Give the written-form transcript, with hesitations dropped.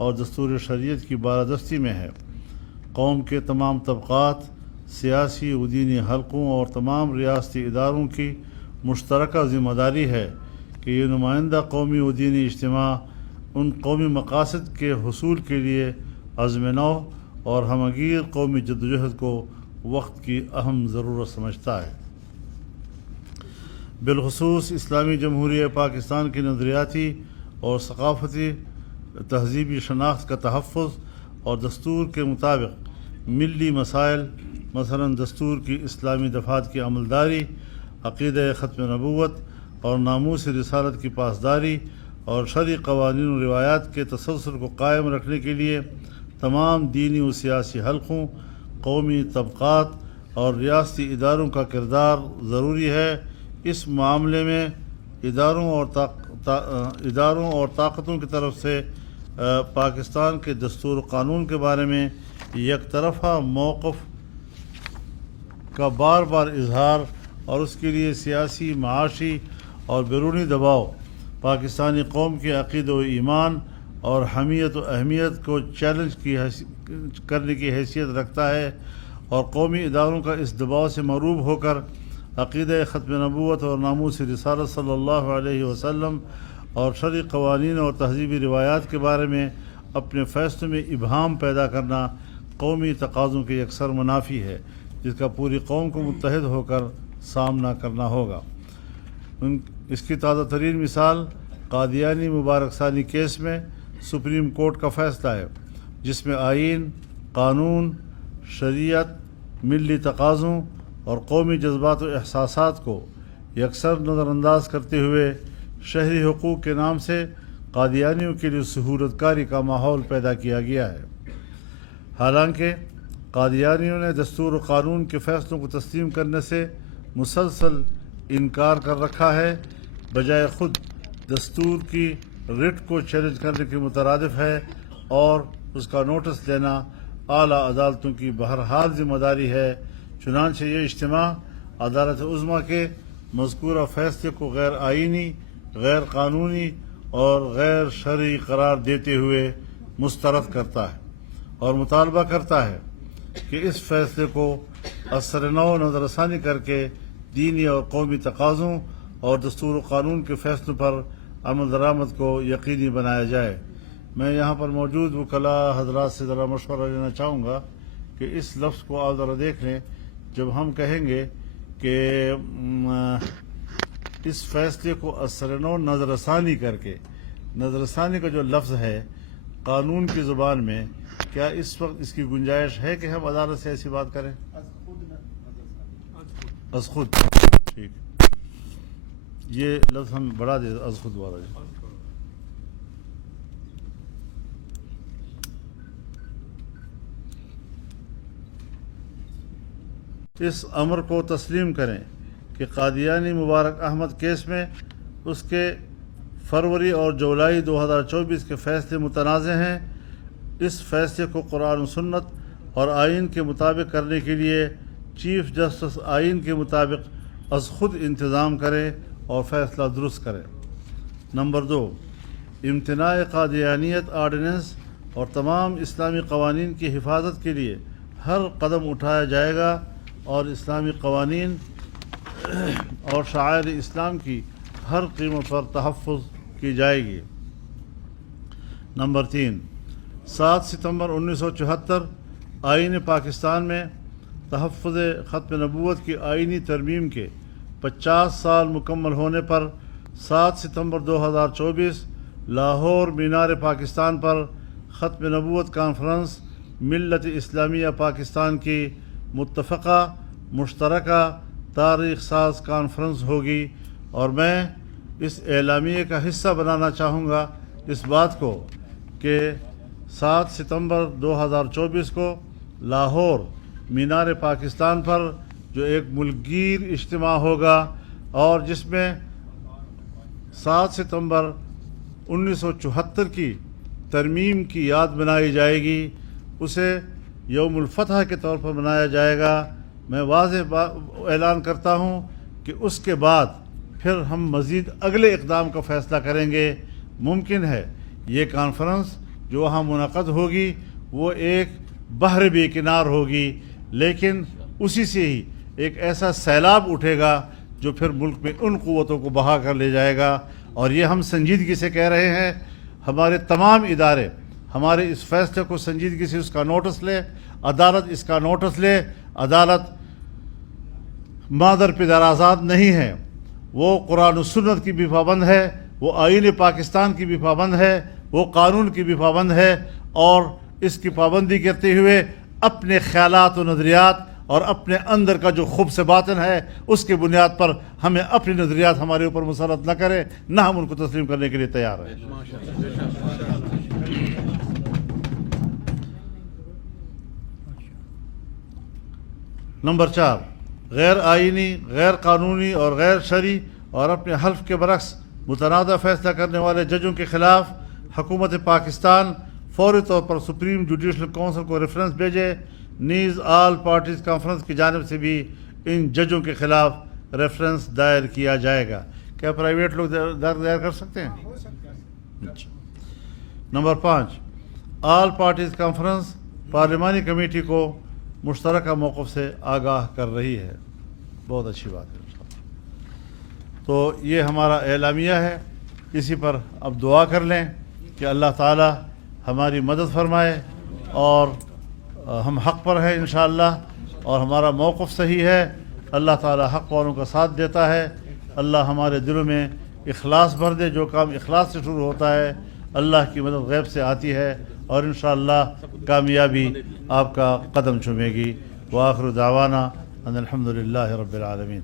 اور دستور شریعت کی بالادستی میں ہے۔ قوم کے تمام طبقات، سیاسی و دینی حلقوں اور تمام ریاستی اداروں کی مشترکہ ذمہ داری ہے کہ یہ نمائندہ قومی و دینی اجتماع ان قومی مقاصد کے حصول کے لیے عزم نو اور ہمگیر قومی جدوجہد کو وقت کی اہم ضرورت سمجھتا ہے۔ بالخصوص اسلامی جمہوریہ پاکستان کی نظریاتی اور ثقافتی تہذیبی شناخت کا تحفظ اور دستور کے مطابق ملی مسائل، مثلاً دستور کی اسلامی دفعات کی عملداری، عقیدہ ختم نبوت اور ناموس رسالت کی پاسداری اور شرعی قوانین و روایات کے تسلسل کو قائم رکھنے کے لیے تمام دینی و سیاسی حلقوں، قومی طبقات اور ریاستی اداروں کا کردار ضروری ہے۔ اس معاملے میں اداروں اور طاقتوں کی طرف سے پاکستان کے دستور و قانون کے بارے میں یک طرفہ موقف کا بار بار اظہار اور اس کے لیے سیاسی، معاشی اور بیرونی دباؤ پاکستانی قوم کے عقیدہ و ایمان اور حمیت و اہمیت کو چیلنج کرنے کی حیثیت رکھتا ہے، اور قومی اداروں کا اس دباؤ سے مروب ہو کر عقیدہ ختم نبوت اور ناموس رسالت صلی اللہ علیہ وسلم اور شرعی قوانین اور تہذیبی روایات کے بارے میں اپنے فیصلوں میں ابہام پیدا کرنا قومی تقاضوں کے یکسر منافی ہے، جس کا پوری قوم کو متحد ہو کر سامنا کرنا ہوگا۔ اس کی تازہ ترین مثال قادیانی مبارک ثانی کیس میں سپریم کورٹ کا فیصلہ ہے، جس میں آئین، قانون، شریعت، ملی تقاضوں اور قومی جذبات و احساسات کو یکسر نظر انداز کرتے ہوئے شہری حقوق کے نام سے قادیانیوں کے لیے سہولت کاری کا ماحول پیدا کیا گیا ہے۔ حالانکہ قادیانیوں نے دستور و قانون کے فیصلوں کو تسلیم کرنے سے مسلسل انکار کر رکھا ہے، بجائے خود دستور کی رٹ کو چیلنج کرنے کے مترادف ہے، اور اس کا نوٹس لینا اعلیٰ عدالتوں کی بہرحال ذمہ داری ہے۔ چنانچہ یہ اجتماع عدالت عظمیٰ کے مذکورہ فیصلے کو غیر آئینی، غیر قانونی اور غیر شرعی قرار دیتے ہوئے مسترد کرتا ہے اور مطالبہ کرتا ہے کہ اس فیصلے کو اثر نو نظر ثانی کر کے دینی اور قومی تقاضوں اور دستور و قانون کے فیصلوں پر عمل درآمد کو یقینی بنایا جائے۔ میں یہاں پر موجود وکلاء حضرات سے ذرا مشورہ لینا چاہوں گا کہ اس لفظ کو آپ ذرا دیکھ لیں۔ جب ہم کہیں گے کہ اس فیصلے کو اثر نو نظر ثانی کر کے، نظر ثانی کا جو لفظ ہے قانون کی زبان میں، کیا اس وقت اس کی گنجائش ہے کہ ہم عدالت سے ایسی بات کریں؟ از خود، ٹھیک، یہ لفظ ہم بڑھا دیں، از خود والا جی۔ اس امر کو تسلیم کریں کہ قادیانی مبارک احمد کیس میں اس کے فروری اور جولائی 2024 کے فیصلے متنازع ہیں۔ اس فیصلے کو قرآن و سنت اور آئین کے مطابق کرنے کے لیے چیف جسٹس آئین کے مطابق از خود انتظام کریں اور فیصلہ درست کریں۔ نمبر 2، امتناع قادیانیت آرڈیننس اور تمام اسلامی قوانین کی حفاظت کے لیے ہر قدم اٹھایا جائے گا اور اسلامی قوانین اور شعائر اسلام کی ہر قیمت پر تحفظ کی جائے گی۔ نمبر 3، 7 ستمبر 1974 آئین پاکستان میں تحفظ ختم نبوت کی آئینی ترمیم کے 50 سال مکمل ہونے پر 7 ستمبر 2024 لاہور مینار پاکستان پر ختم نبوت کانفرنس ملت اسلامیہ پاکستان کی متفقہ مشترکہ تاریخ ساز کانفرنس ہوگی، اور میں اس اعلامیے کا حصہ بنانا چاہوں گا اس بات کو کہ 7 ستمبر 2024 کو لاہور مینار پاکستان پر جو ایک ملک گیر اجتماع ہوگا اور جس میں 7 ستمبر 1974 کی ترمیم کی یاد بنائی جائے گی، اسے یوم الفتح کے طور پر منایا جائے گا۔ میں واضح اعلان کرتا ہوں کہ اس کے بعد پھر ہم مزید اگلے اقدام کا فیصلہ کریں گے۔ ممکن ہے یہ کانفرنس جو وہاں منعقد ہوگی وہ ایک بحر بے کنار ہوگی، لیکن اسی سے ہی ایک ایسا سیلاب اٹھے گا جو پھر ملک میں ان قوتوں کو بہا کر لے جائے گا۔ اور یہ ہم سنجیدگی سے کہہ رہے ہیں، ہمارے تمام ادارے ہمارے اس فیصلے کو سنجیدگی سے اس کا نوٹس لے، عدالت اس کا نوٹس لے۔ عدالت مادر پدر آزاد نہیں ہے، وہ قرآن و سنت کی بھی پابند ہے، وہ آئین پاکستان کی بھی پابند ہے، وہ قانون کی بھی پابند ہے، اور اس کی پابندی کرتے ہوئے اپنے خیالات و نظریات اور اپنے اندر کا جو خبث باطن ہے اس کے بنیاد پر ہمیں اپنی نظریات ہمارے اوپر مسلط نہ کرے، نہ ہم ان کو تسلیم کرنے کے لیے تیار ہیں۔ نمبر 4، غیر آئینی، غیر قانونی اور غیر شرعی اور اپنے حلف کے برعکس متنازع فیصلہ کرنے والے ججوں کے خلاف حکومت پاکستان فوری طور پر سپریم جوڈیشل کونسل کو ریفرنس بھیجے۔ نیز آل پارٹیز کانفرنس کی جانب سے بھی ان ججوں کے خلاف ریفرنس دائر کیا جائے گا۔ کیا پرائیویٹ لوگ دائر کر سکتے ہیں؟ نمبر 5، آل پارٹیز کانفرنس پارلیمانی کمیٹی کو مشترکہ موقف سے آگاہ کر رہی ہے۔ بہت اچھی بات ہے۔ تو یہ ہمارا اعلامیہ ہے، اسی پر اب دعا کر لیں کہ اللہ تعالی ہماری مدد فرمائے اور ہم حق پر ہیں انشاءاللہ، اور ہمارا موقف صحیح ہے۔ اللہ تعالی حق والوں کا ساتھ دیتا ہے۔ اللہ ہمارے دلوں میں اخلاص بھر دے، جو کام اخلاص سے شروع ہوتا ہے اللہ کی مدد غیب سے آتی ہے، اور انشاءاللہ کامیابی آپ کا قدم چومے گی۔ وآخر دعوانا ان الحمدللہ رب العالمین۔